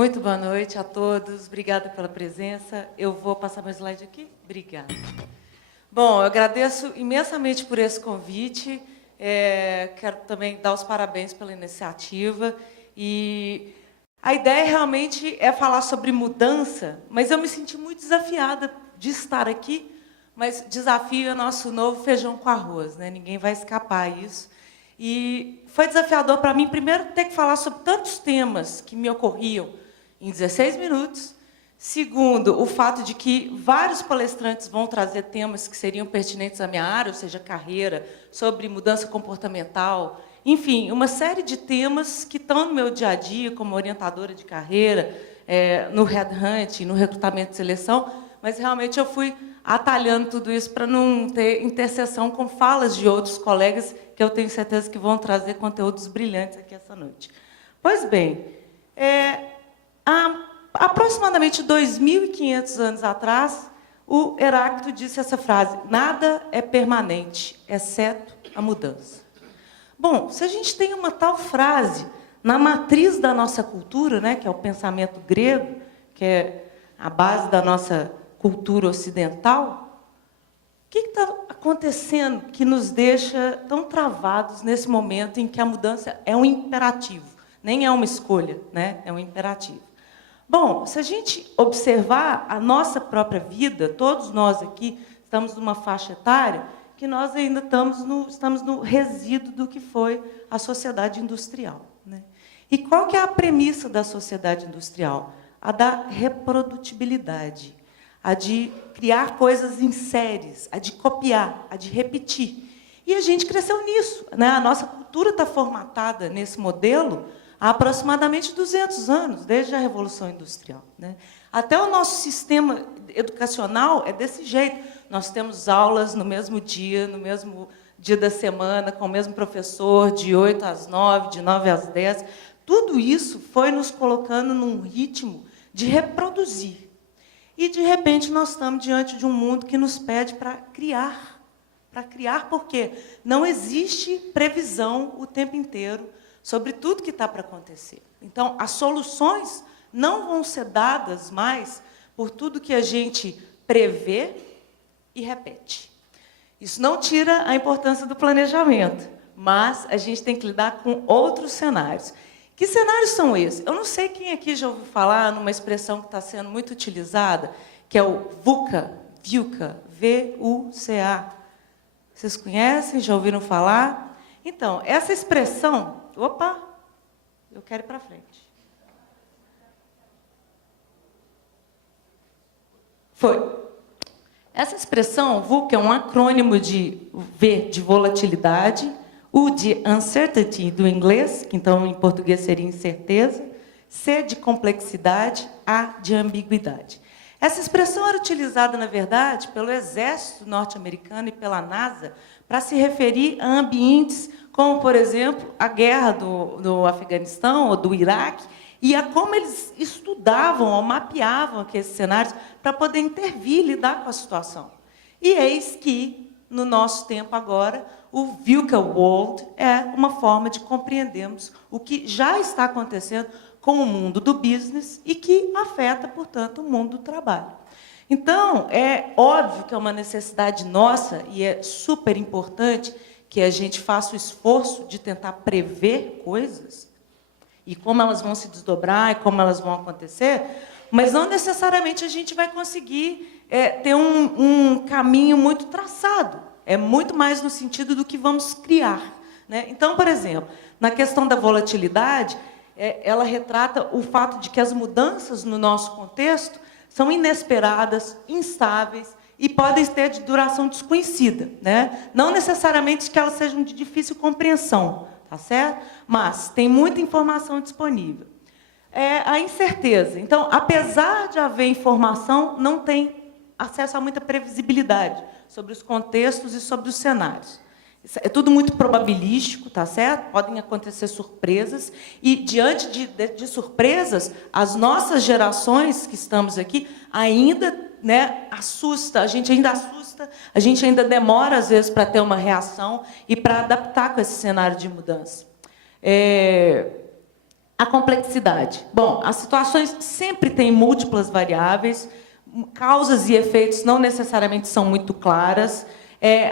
Muito boa noite a todos. Obrigada pela presença. Eu vou passar meu slide aqui? Obrigada. Bom, eu agradeço imensamente por esse convite. Quero também dar os parabéns pela iniciativa. E a ideia realmente é falar sobre mudança, mas eu me senti muito desafiada de estar aqui, mas desafio é nosso novo feijão com arroz, né? Ninguém vai escapar a isso. E foi desafiador para mim, primeiro, ter que falar sobre tantos temas que me ocorriam em 16 minutos. Segundo, o fato de que vários palestrantes vão trazer temas que seriam pertinentes à minha área, ou seja, carreira, sobre mudança comportamental, enfim, uma série de temas que estão no meu dia a dia, como orientadora de carreira, no headhunt, no recrutamento e seleção, mas realmente eu fui atalhando tudo isso para não ter interseção com falas de outros colegas que eu tenho certeza que vão trazer conteúdos brilhantes aqui essa noite. Pois bem, há aproximadamente 2.500 anos atrás, o Heráclito disse essa frase: nada é permanente, exceto a mudança. Bom, se a gente tem uma tal frase na matriz da nossa cultura, né, que é o pensamento grego, que é a base da nossa cultura ocidental, o que está acontecendo que nos deixa tão travados nesse momento em que a mudança é um imperativo, nem é uma escolha, né? É um imperativo. Bom, se a gente observar a nossa própria vida, todos nós aqui estamos numa faixa etária que nós ainda estamos no resíduo do que foi a sociedade industrial, né? E qual que é a premissa da sociedade industrial? A da reprodutibilidade, a de criar coisas em séries, a de copiar, a de repetir. E a gente cresceu nisso, né? A nossa cultura está formatada nesse modelo há aproximadamente 200 anos, desde a Revolução Industrial, né? Até o nosso sistema educacional é desse jeito. Nós temos aulas no mesmo dia da semana, com o mesmo professor, de 8 às 9, de 9 às 10. Tudo isso foi nos colocando num ritmo de reproduzir. E, de repente, nós estamos diante de um mundo que nos pede para criar. Para criar, porque não existe previsão o tempo inteiro sobre tudo que está para acontecer. Então, as soluções não vão ser dadas mais por tudo que a gente prevê e repete. Isso não tira a importância do planejamento, mas a gente tem que lidar com outros cenários. Que cenários são esses? Eu não sei quem aqui já ouviu falar numa expressão que está sendo muito utilizada, que é o VUCA, V-U-C-A. Vocês conhecem? Já ouviram falar? Então, essa expressão... Opa! Eu quero ir para frente. Foi. Essa expressão, VUCA, é um acrônimo de V de volatilidade, U de uncertainty, do inglês, que então em português seria incerteza, C de complexidade, A de ambiguidade. Essa expressão era utilizada, na verdade, pelo Exército norte-americano e pela NASA para se referir a ambientes como, por exemplo, a guerra do Afeganistão ou do Iraque, e a como eles estudavam ou mapeavam aqueles cenários para poder intervir, lidar com a situação. E eis que, no nosso tempo agora, o VUCA World é uma forma de compreendermos o que já está acontecendo com o mundo do business e que afeta, portanto, o mundo do trabalho. Então, é óbvio que é uma necessidade nossa e é super importante que a gente faça o esforço de tentar prever coisas e como elas vão se desdobrar e como elas vão acontecer, mas não necessariamente a gente vai conseguir ter um caminho muito traçado. É muito mais no sentido do que vamos criar, né? Então, por exemplo, na questão da volatilidade, ela retrata o fato de que as mudanças no nosso contexto são inesperadas, instáveis e podem ter de duração desconhecida, né? Não necessariamente que elas sejam de difícil compreensão, tá certo? Mas tem muita informação disponível. A incerteza. Então, apesar de haver informação, não tem acesso a muita previsibilidade sobre os contextos e sobre os cenários. É tudo muito probabilístico, tá certo? Podem acontecer surpresas, e, diante de surpresas, as nossas gerações que estamos aqui ainda, né, assusta, a gente ainda demora, às vezes, para ter uma reação e para adaptar com esse cenário de mudança. A complexidade. Bom, as situações sempre têm múltiplas variáveis, causas e efeitos não necessariamente são muito claras.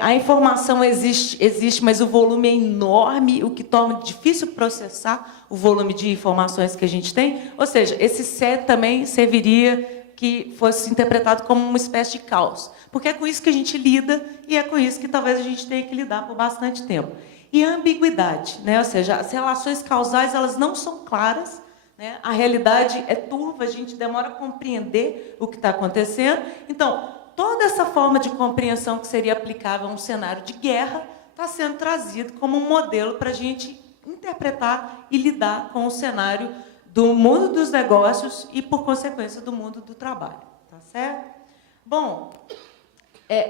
A informação existe, mas o volume é enorme, o que torna difícil processar o volume de informações que a gente tem. Ou seja, esse set também serviria que fosse interpretado como uma espécie de caos. Porque é com isso que a gente lida e é com isso que talvez a gente tenha que lidar por bastante tempo. E a ambiguidade, né? Ou seja, as relações causais elas não são claras, né? A realidade é turva, a gente demora a compreender o que está acontecendo. Então, toda essa forma de compreensão que seria aplicável a um cenário de guerra está sendo trazido como um modelo para a gente interpretar e lidar com o cenário do mundo dos negócios e, por consequência, do mundo do trabalho. Tá certo? Bom,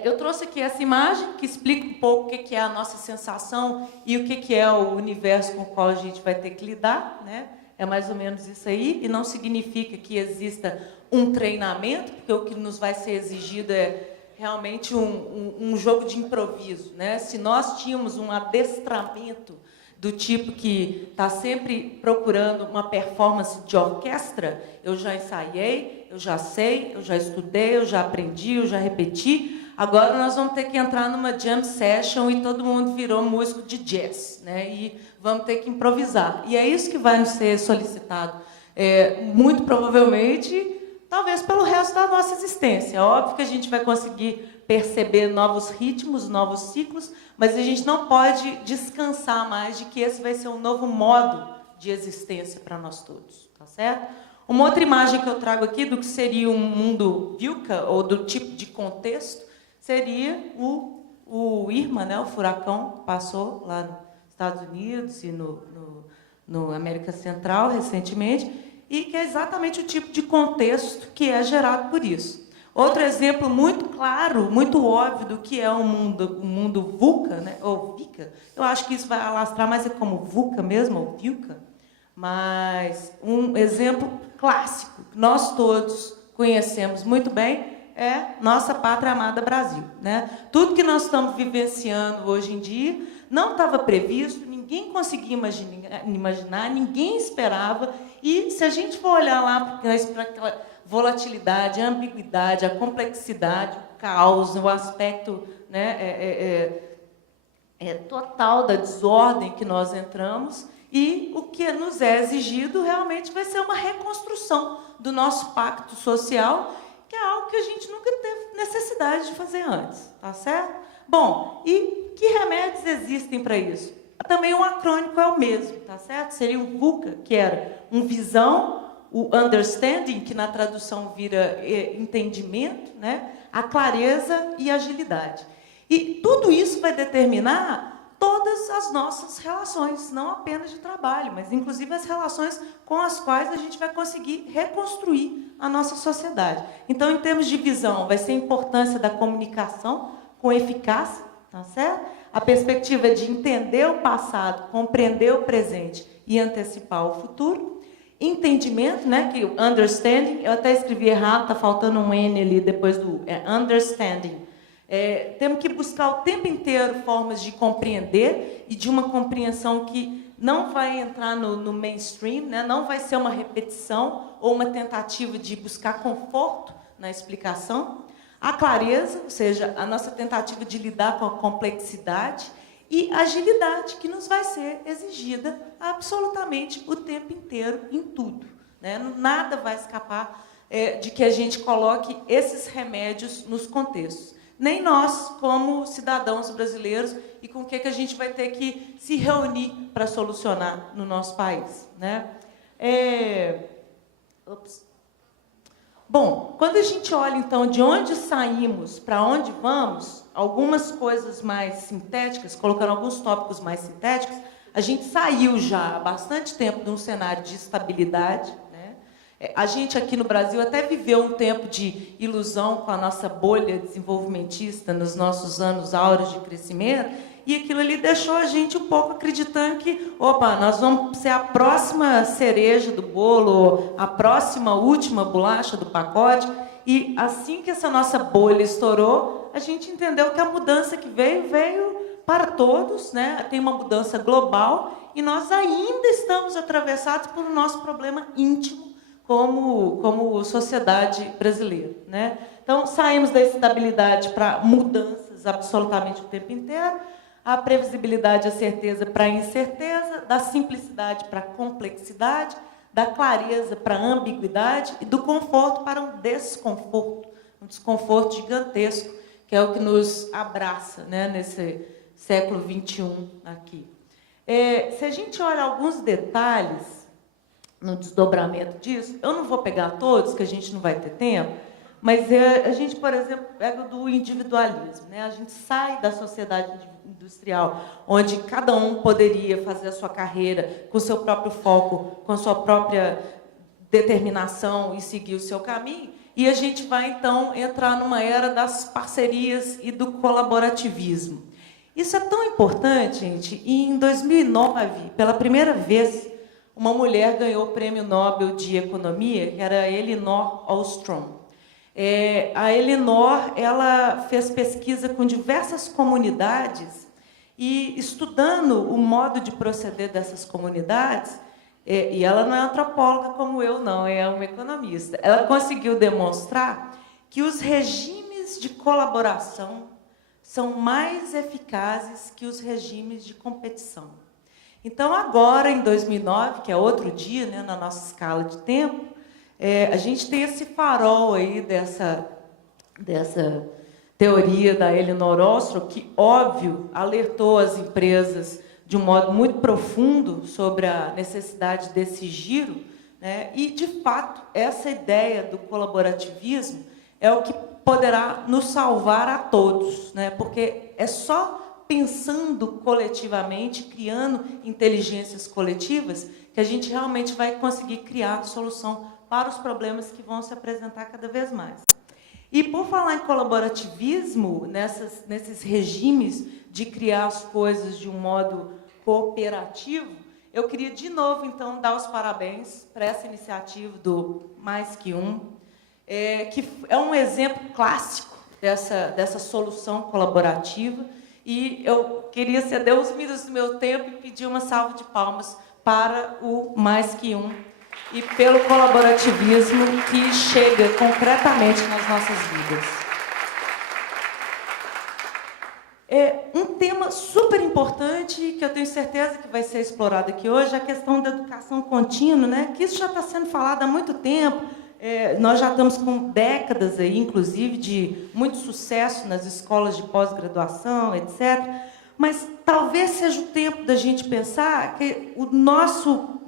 eu trouxe aqui essa imagem que explica um pouco o que é a nossa sensação e o que é o universo com o qual a gente vai ter que lidar, né? É mais ou menos isso aí, e não significa que exista um treinamento, porque o que nos vai ser exigido é realmente um jogo de improviso, né? Se nós tínhamos um adestramento do tipo que está sempre procurando uma performance de orquestra, eu já ensaiei, eu já sei, eu já estudei, eu já aprendi, eu já repeti. Agora nós vamos ter que entrar numa jam session e todo mundo virou músico de jazz, né? E vamos ter que improvisar. E é isso que vai nos ser solicitado, muito provavelmente, talvez pelo resto da nossa existência. É óbvio que a gente vai conseguir perceber novos ritmos, novos ciclos, mas a gente não pode descansar mais de que esse vai ser um novo modo de existência para nós todos, tá certo? Uma outra imagem que eu trago aqui do que seria um mundo VUCA, ou do tipo de contexto, seria o Irma, né, o furacão que passou lá nos Estados Unidos e no América Central recentemente, e que é exatamente o tipo de contexto que é gerado por isso. Outro exemplo muito claro, muito óbvio do que é o mundo VUCA, né, ou VICA, eu acho que isso vai alastrar mais é como VUCA mesmo, ou VUCA, mas um exemplo clássico que nós todos conhecemos muito bem é nossa pátria amada Brasil, né? Tudo que nós estamos vivenciando hoje em dia não estava previsto, ninguém conseguia imaginar, ninguém esperava. E se a gente for olhar lá para aquela volatilidade, a ambiguidade, a complexidade, o caos, o aspecto, né, total da desordem que nós entramos, e o que nos é exigido realmente vai ser uma reconstrução do nosso pacto social, que é algo que a gente nunca teve necessidade de fazer antes, tá certo? Bom, e que remédios existem para isso? Também o acrônico é o mesmo, tá certo? Seria um VUCA, que era visão, o understanding, que na tradução vira entendimento, né? A clareza e a agilidade. E tudo isso vai determinar todas as nossas relações, não apenas de trabalho, mas inclusive as relações com as quais a gente vai conseguir reconstruir a nossa sociedade. Então, em termos de visão, vai ser a importância da comunicação com eficácia, tá certo? A perspectiva é de entender o passado, compreender o presente e antecipar o futuro. Entendimento, né, que o understanding, eu até escrevi errado, está faltando um N ali depois do understanding. Temos que buscar o tempo inteiro formas de compreender e de uma compreensão que não vai entrar no mainstream, né? Não vai ser uma repetição ou uma tentativa de buscar conforto na explicação. A clareza, ou seja, a nossa tentativa de lidar com a complexidade, e agilidade, que nos vai ser exigida absolutamente o tempo inteiro em tudo, né? Nada vai escapar de que a gente coloque esses remédios nos contextos. Nem nós, como cidadãos brasileiros, e com o que a gente vai ter que se reunir para solucionar no nosso país, né? Bom, quando a gente olha, então, de onde saímos, para onde vamos, algumas coisas mais sintéticas, colocando alguns tópicos mais sintéticos, a gente saiu já há bastante tempo de um cenário de estabilidade, né? A gente aqui no Brasil até viveu um tempo de ilusão com a nossa bolha desenvolvimentista nos nossos anos áureos de crescimento, e aquilo ali deixou a gente um pouco acreditando que, opa, nós vamos ser a próxima cereja do bolo, a próxima última bolacha do pacote. E assim que essa nossa bolha estourou, a gente entendeu que a mudança que veio para todos, né? Tem uma mudança global e nós ainda estamos atravessados por um nosso problema íntimo como sociedade brasileira, né? Então, saímos da estabilidade para mudanças absolutamente o tempo inteiro, a previsibilidade e a certeza para a incerteza, da simplicidade para a complexidade, da clareza para a ambiguidade e do conforto para um desconforto gigantesco, que é o que nos abraça, né, nesse século XXI aqui. Se a gente olha alguns detalhes no desdobramento disso, eu não vou pegar todos, que a gente não vai ter tempo, mas a gente, por exemplo, pega do individualismo, né? A gente sai da sociedade industrial, onde cada um poderia fazer a sua carreira com o seu próprio foco, com a sua própria determinação e seguir o seu caminho, e a gente vai, então, entrar numa era das parcerias e do colaborativismo. Isso é tão importante, gente, e em 2009, pela primeira vez, uma mulher ganhou o Prêmio Nobel de Economia, que era a Elinor Ostrom. A Elinor, ela fez pesquisa com diversas comunidades e, estudando o modo de proceder dessas comunidades, e ela não é antropóloga como eu, não, é uma economista, ela conseguiu demonstrar que os regimes de colaboração são mais eficazes que os regimes de competição. Então, agora, em 2009, que é outro dia, né, na nossa escala de tempo, a gente tem esse farol aí dessa teoria da Elinor Ostrom, que, óbvio, alertou as empresas de um modo muito profundo sobre a necessidade desse giro, né? E, de fato, essa ideia do colaborativismo é o que poderá nos salvar a todos, né? Porque é só pensando coletivamente, criando inteligências coletivas, que a gente realmente vai conseguir criar solução para os problemas que vão se apresentar cada vez mais. E, por falar em colaborativismo, nesses regimes de criar as coisas de um modo cooperativo, eu queria, de novo, então, dar os parabéns para essa iniciativa do Mais Que Um, que é um exemplo clássico dessa solução colaborativa, e eu queria ceder uns minutos do meu tempo e pedir uma salva de palmas para o Mais Que Um e pelo colaborativismo que chega concretamente nas nossas vidas. Um tema super importante, que eu tenho certeza que vai ser explorado aqui hoje, é a questão da educação contínua, né? Que isso já está sendo falado há muito tempo. Nós já estamos com décadas aí, inclusive, de muito sucesso nas escolas de pós-graduação, etc. Mas talvez seja o tempo da gente pensar que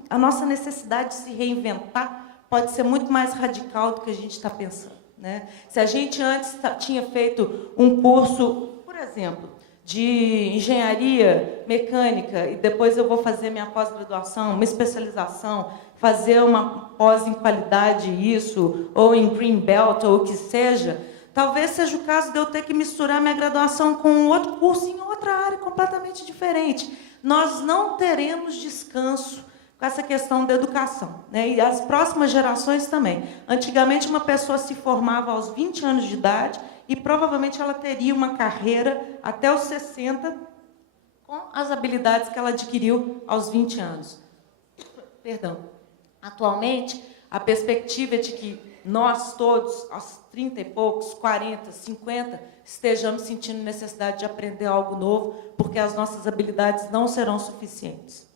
a nossa necessidade de se reinventar pode ser muito mais radical do que a gente está pensando, né? Se a gente antes tinha feito um curso, por exemplo, de engenharia mecânica, e depois eu vou fazer minha pós-graduação, uma especialização, fazer uma pós em qualidade, isso, ou em Green Belt, ou o que seja, talvez seja o caso de eu ter que misturar minha graduação com um outro curso em outra área completamente diferente. Nós não teremos descanso com essa questão da educação, né? E as próximas gerações também. Antigamente, uma pessoa se formava aos 20 anos de idade e provavelmente ela teria uma carreira até os 60 com as habilidades que ela adquiriu aos 20 anos. Perdão. Atualmente, a perspectiva é de que nós todos, aos 30 e poucos, 40, 50, estejamos sentindo necessidade de aprender algo novo, porque as nossas habilidades não serão suficientes.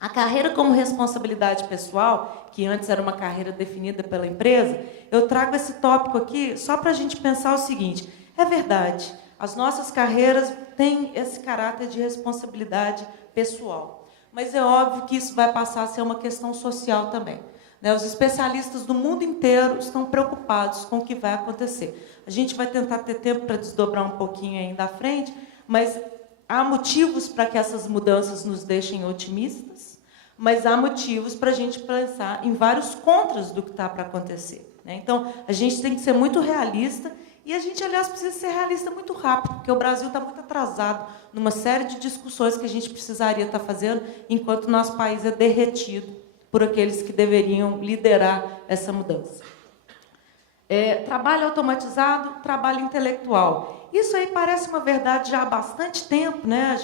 A carreira como responsabilidade pessoal, que antes era uma carreira definida pela empresa, eu trago esse tópico aqui só para a gente pensar o seguinte: é verdade, as nossas carreiras têm esse caráter de responsabilidade pessoal, mas é óbvio que isso vai passar a ser uma questão social também, né? Os especialistas do mundo inteiro estão preocupados com o que vai acontecer. A gente vai tentar ter tempo para desdobrar um pouquinho ainda à frente, mas há motivos para que essas mudanças nos deixem otimistas, mas há motivos para a gente pensar em vários contras do que está para acontecer, né? Então, a gente tem que ser muito realista, e a gente, aliás, precisa ser realista muito rápido, porque o Brasil está muito atrasado numa série de discussões que a gente precisaria estar fazendo, enquanto o nosso país é derretido por aqueles que deveriam liderar essa mudança. Trabalho automatizado, trabalho intelectual. Isso aí parece uma verdade já há bastante tempo, né?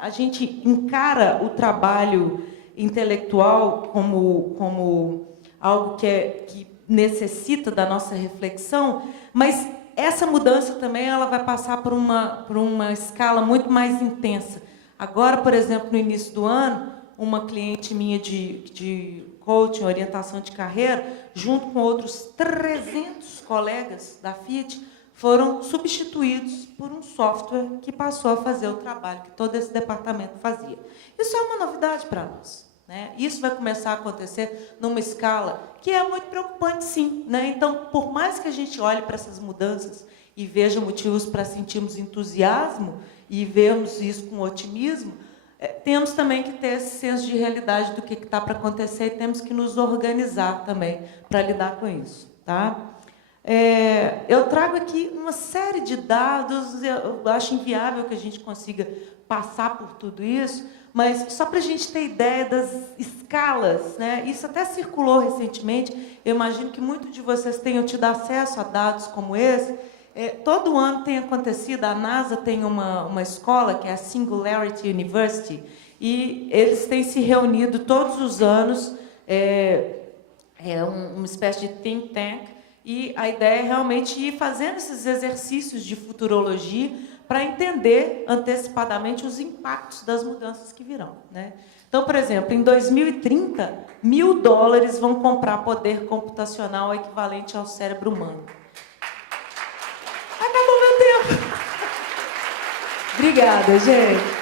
A gente encara o trabalho intelectual como algo que necessita da nossa reflexão, mas essa mudança também ela vai passar por uma escala muito mais intensa. Agora, por exemplo, no início do ano, uma cliente minha de coaching, orientação de carreira, junto com outros 300 colegas da Fiat, foram substituídos por um software que passou a fazer o trabalho que todo esse departamento fazia. Isso é uma novidade para nós, né? Isso vai começar a acontecer numa escala que é muito preocupante, sim, né? Então, por mais que a gente olhe para essas mudanças e veja motivos para sentirmos entusiasmo e vermos isso com otimismo, temos também que ter esse senso de realidade do que está para acontecer e temos que nos organizar também para lidar com isso. Tá? Eu trago aqui uma série de dados, eu acho inviável que a gente consiga passar por tudo isso, mas só para a gente ter ideia das escalas, né? Isso até circulou recentemente, eu imagino que muitos de vocês tenham tido acesso a dados como esse. Todo ano tem acontecido, a NASA tem uma escola, que é a Singularity University, e eles têm se reunido todos os anos, uma espécie de think tank, e a ideia é realmente ir fazendo esses exercícios de futurologia para entender antecipadamente os impactos das mudanças que virão, né? Então, por exemplo, em 2030, $1.000 vão comprar poder computacional equivalente ao cérebro humano. Acabou meu tempo. Obrigada, gente.